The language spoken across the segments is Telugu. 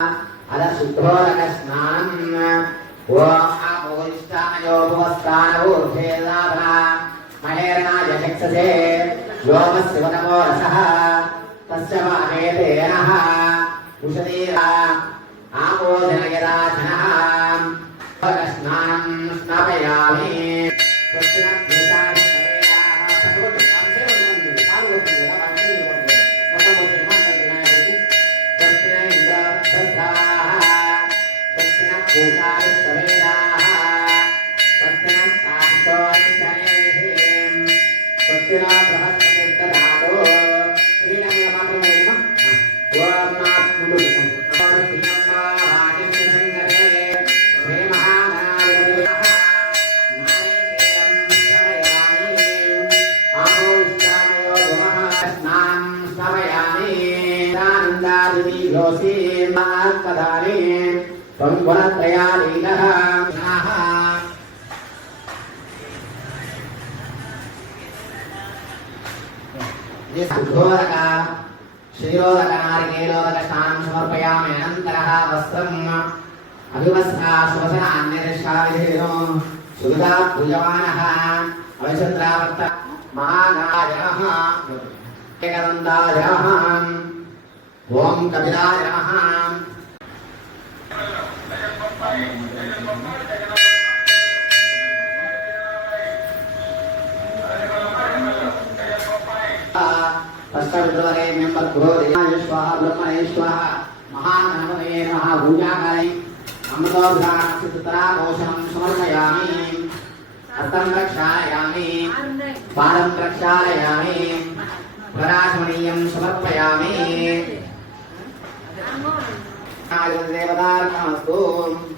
अदशुद्धोदकस्नानम् ओ आपोष्टानयोपस्थानवूर्धेदाभना महेर्नाय चक्षसे व्योमस्य वदमो रसः तस्य वामेतेनः उषदीरा आपोजनयदाचनः स्नानं स्नापयामि पूजाविश्ववेदाः पत्रिणम् प्राप्तोऽतिशनेः पत्रिणा గుణత్రయాలీనః శుద్ధోదక శ్రీరోదక నారికేలోదక స్నానం సమర్పయామి అనంతరः వస్త్రం అభివస్త్రా శోభన అన్యదిశావిధేనో సువిధా పూజమానः అవశత్రావర్త మహాగాజనः ఏకదంతాజనः ఓం కపిలాజనः ఫస్టవిద్రవరేణ్యం భర్గోదేవాయ స్వాహ బ్రహ్మణే స్వాహ మహాగణపతే నమః భూజాకారై అమృతోభ్రాణం సమర్పయామి. హస్తం ప్రక్షాళయామి. పాదం ప్రక్షాళయామి. పరాశమనీయం సమర్పయామి. దేవతార్పణమస్తు తాంబూలం నాకంటే పూరీ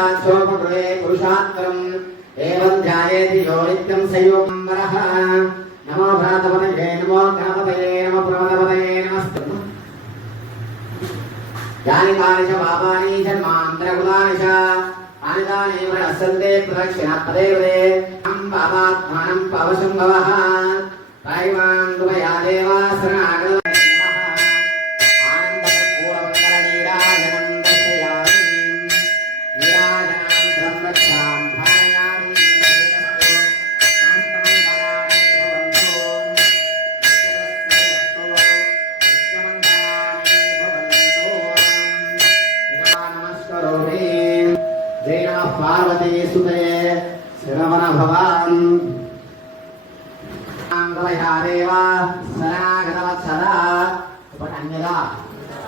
చ సృష్టాక్షోపృే పురుషాత్రం ఏవం ధ్యాయేతి యో నిత్యం సంయోగంబరః నమో భ్రాతపతయే నమో నమ ప్రమదపతయే నమస్తే. యాని కాని చ పాపాని చ. పదే పాపాత్మానం పైవాన్ దేవా శరణాగత.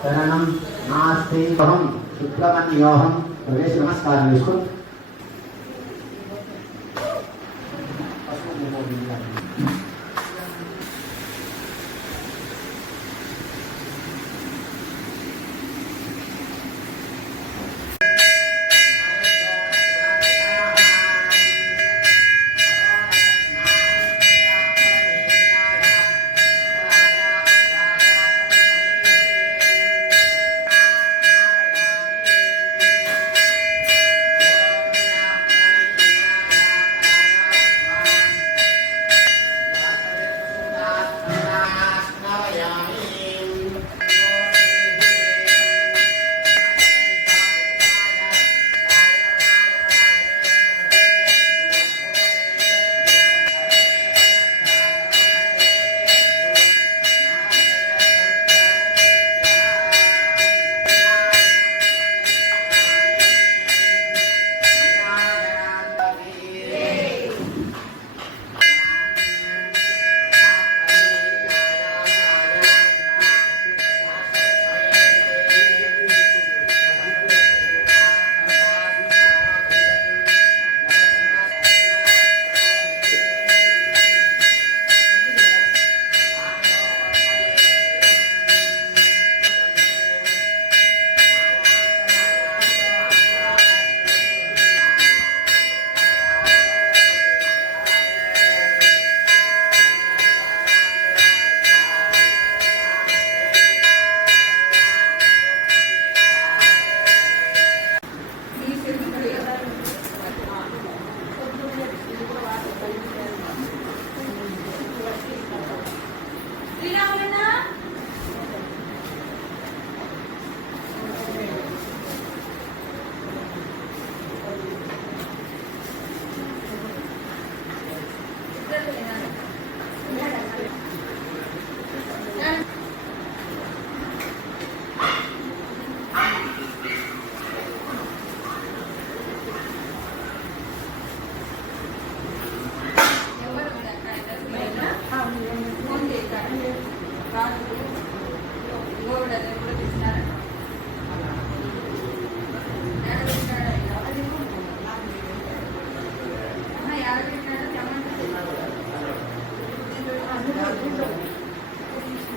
శరణం నాస్తి అహం శుక్లమన్యోహం ప్రవేశ నమస్కారం చేసుకో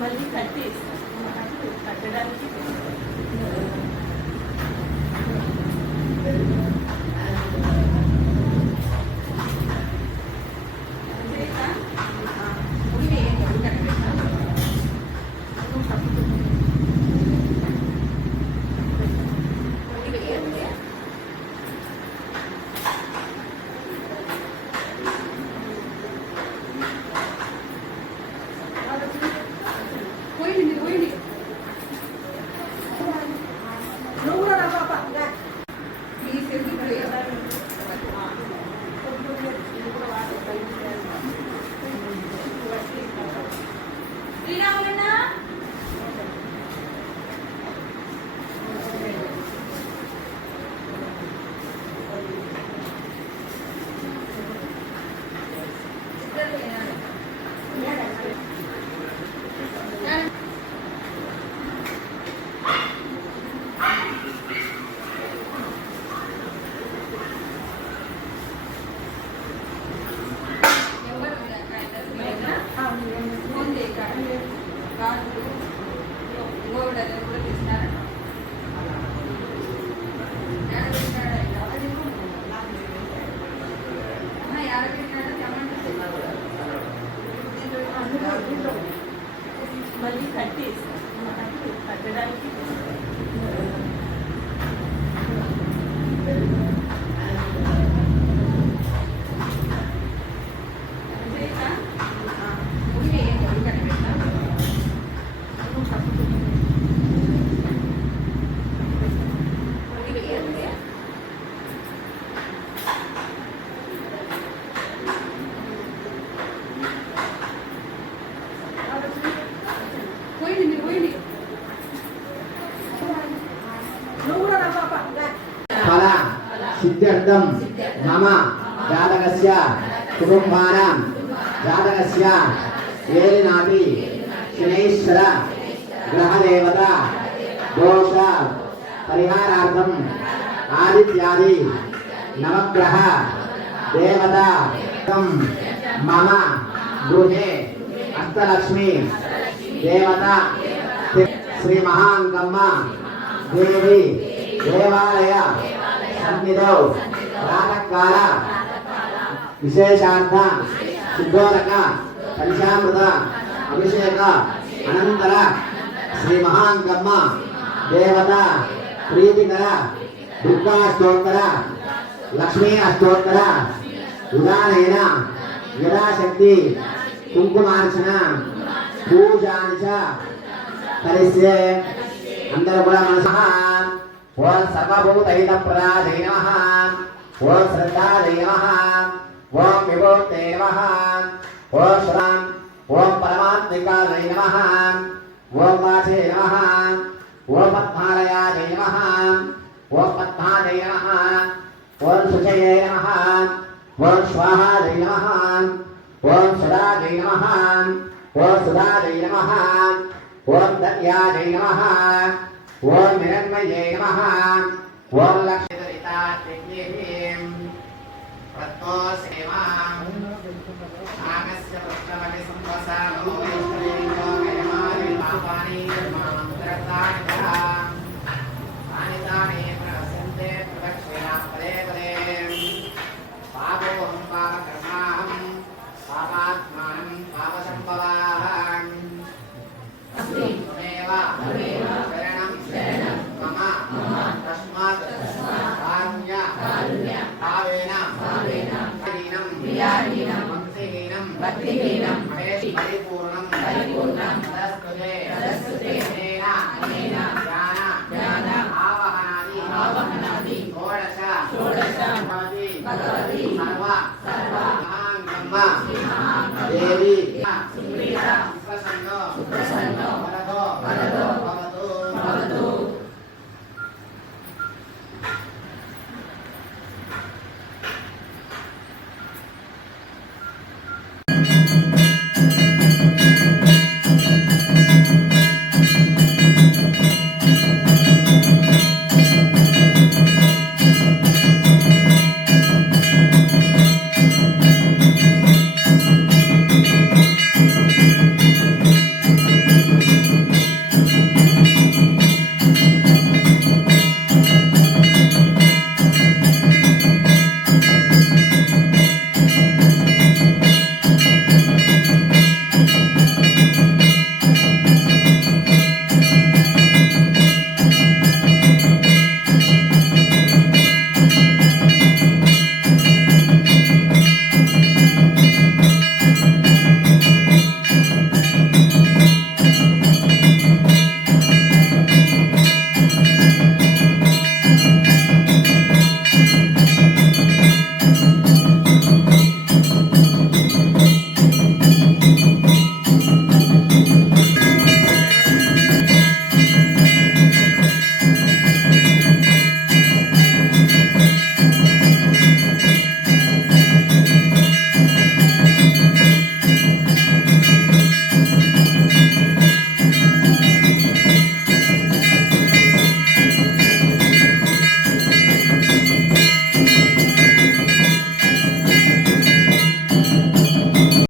మళ్ళీ కట్టి కట్టడానికి Neden? సిద్ధ్యర్థం మమ జాతకస్య కుటుంబానాం జాతకస్య ఏలినాటి శనైశ్వర గ్రహదేవత దోష పరిహారార్థం ఆదిత్యాది నవగ్రహ దేవత మమ గృహే అష్టలక్ష్మి దేవత శ్రీ మహాంగమ్మ దేవి దేవాలయ సన్నిధౌ ప్రాతకాల. విశేషార్థ. శుద్ధోదక. పంచామృత అభిషేక. అనంతర. శ్రీ మహాంగమ్మ దేవత. ప్రీతికర. దుర్గా స్తోత్ర లక్ష్మీ అష్టోత్తర. ఉదానైన యథాశక్తి. కుంకుమార్చన. పూజాని చ అందరూ కూడా మనస ఓం సర్వభూతైత ప్రదాయ నమ ఓం శ్రద్ధాదై నమ ఓం విభూతే నమ ఓం శ్రాం ఓం పరమాత్మికాదై నమ ఓం వాచే నమ ఓం పద్మాలయాదై నమ ఓం పద్మాదై నమ ఓం శుచయే నమ ఓం స్వాహాదై నమ ఓం సురాజై నమ ఓం సుధాజై నమ ఓం దర్యాదై నమ ఓం నిరంమయై నమ. ఓం లక్ష్మీం రత్నో సేవాం. నాగస్య పుత్రమణి సంవసానో వైష్ణవేంద్రో